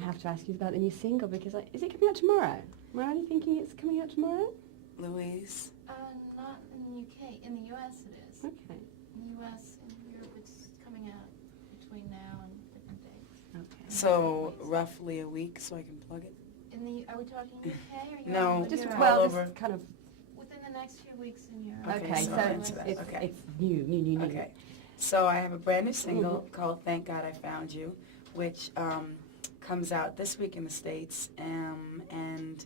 I have to ask you about the new single because is it coming out tomorrow? Am I only thinking it's coming out tomorrow? Louise? Not in the UK. In the US it is. Okay. In the US and Europe it's coming out between now and different dates. Okay. So roughly a week so I can plug it? Are we talking UK or Europe? No, Just all well, over. just kind of. Within the next few weeks in Europe. Okay, so so into that. Okay. it's new. Okay. So I have a brand new single called Thank God I Found You, which comes out this week in the States and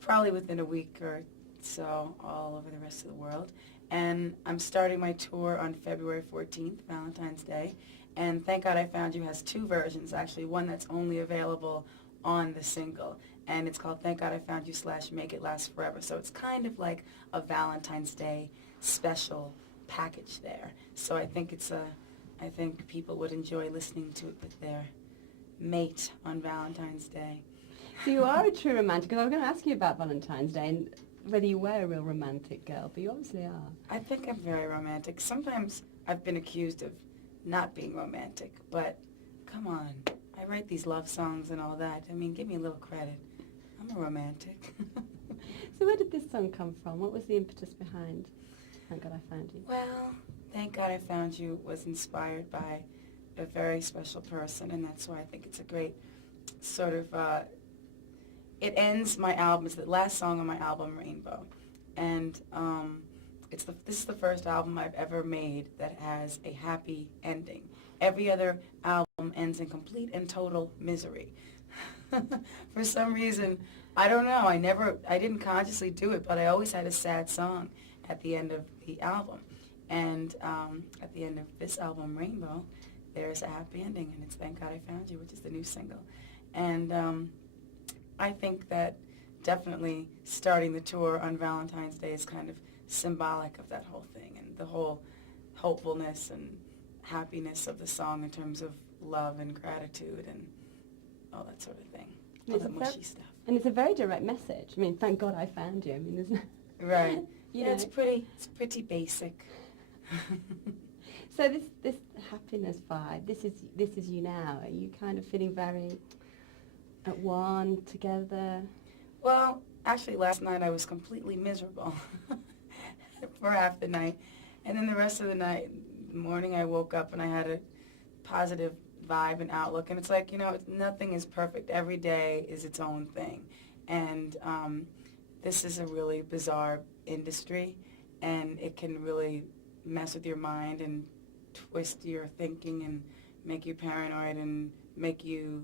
probably within a week or so all over the rest of the world. And I'm starting my tour on February 14th, Valentine's Day. And Thank God I Found You has two versions, actually. One that's only available on the single. And it's called Thank God I Found You / Make It Last Forever. So it's kind of like a Valentine's Day special package there. So I think I think people would enjoy listening to it with their mate on Valentine's Day. So you are a true romantic, because I was going to ask you about Valentine's Day and whether you were a real romantic girl, but you obviously are. I think I'm very romantic. Sometimes I've been accused of not being romantic, but come on. I write these love songs and all that. I mean, give me a little credit. I'm a romantic. So where did this song come from? What was the impetus behind Thank God I Found You? Well, Thank God I Found You was inspired by a very special person, and that's why I think it's a great sort of, it ends my album. It's the last song on my album, Rainbow. And this is the first album I've ever made that has a happy ending. Every other album ends in complete and total misery. For some reason, I don't know, I didn't consciously do it, but I always had a sad song at the end of the album. And at the end of this album, Rainbow, there's a happy ending, and it's Thank God I Found You, which is the new single. And I think that definitely starting the tour on Valentine's Day is kind of symbolic of that whole thing and the whole hopefulness and happiness of the song in terms of love and gratitude and all that sort of thing, all that mushy stuff. And it's a very direct message. I mean, thank God I found you. I mean, there's no... Right. Yeah, it's pretty basic. So this happiness vibe, this is you now. Are you kind of feeling very at one, together? Well, actually last night I was completely miserable for half the night. And then the rest of the night, morning I woke up and I had a positive vibe and outlook. And it's like, nothing is perfect. Every day is its own thing. And this is a really bizarre industry, and it can really mess with your mind and twist your thinking and make you paranoid and make you,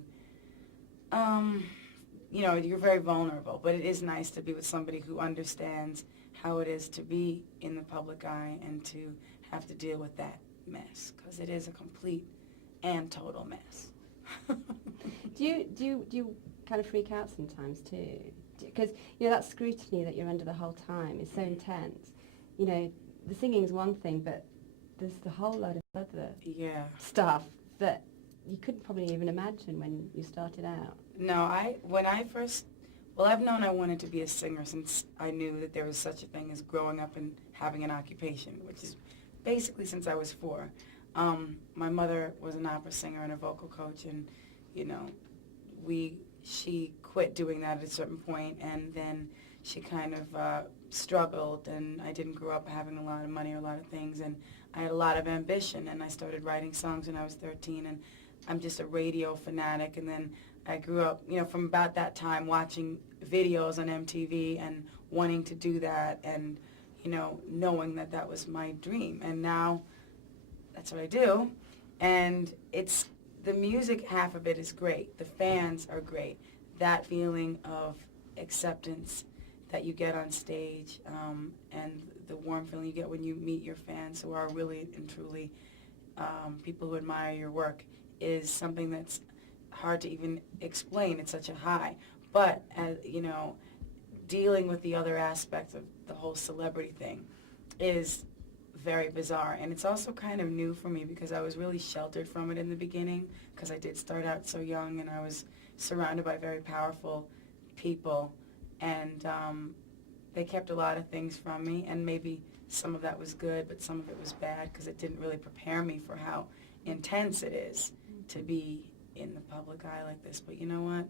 you're very vulnerable. But it is nice to be with somebody who understands how it is to be in the public eye and to have to deal with that mess, because it is a complete and total mess. Do you kind of freak out sometimes too? Because that scrutiny that you're under the whole time is so intense. The singing is one thing, but there's the whole load of other stuff that you couldn't probably even imagine when you started out. No, I've known I wanted to be a singer since I knew that there was such a thing as growing up and having an occupation, which is basically since I was 4. My mother was an opera singer and a vocal coach, and she quit doing that at a certain point, and then she kind of struggled, and I didn't grow up having a lot of money or a lot of things, and I had a lot of ambition, and I started writing songs when I was 13, and I'm just a radio fanatic. And then I grew up, from about that time watching videos on MTV and wanting to do that, and knowing that that was my dream. And now that's what I do, and it's the music half of it is great. The fans are great. That feeling of acceptance that you get on stage, and the warm feeling you get when you meet your fans who are really and truly people who admire your work is something that's hard to even explain. It's such a high. But, dealing with the other aspects of the whole celebrity thing is very bizarre. And it's also kind of new for me because I was really sheltered from it in the beginning, because I did start out so young and I was surrounded by very powerful people, and they kept a lot of things from me, and maybe some of that was good, but some of it was bad because it didn't really prepare me for how intense it is to be in the public eye like this, but you know what?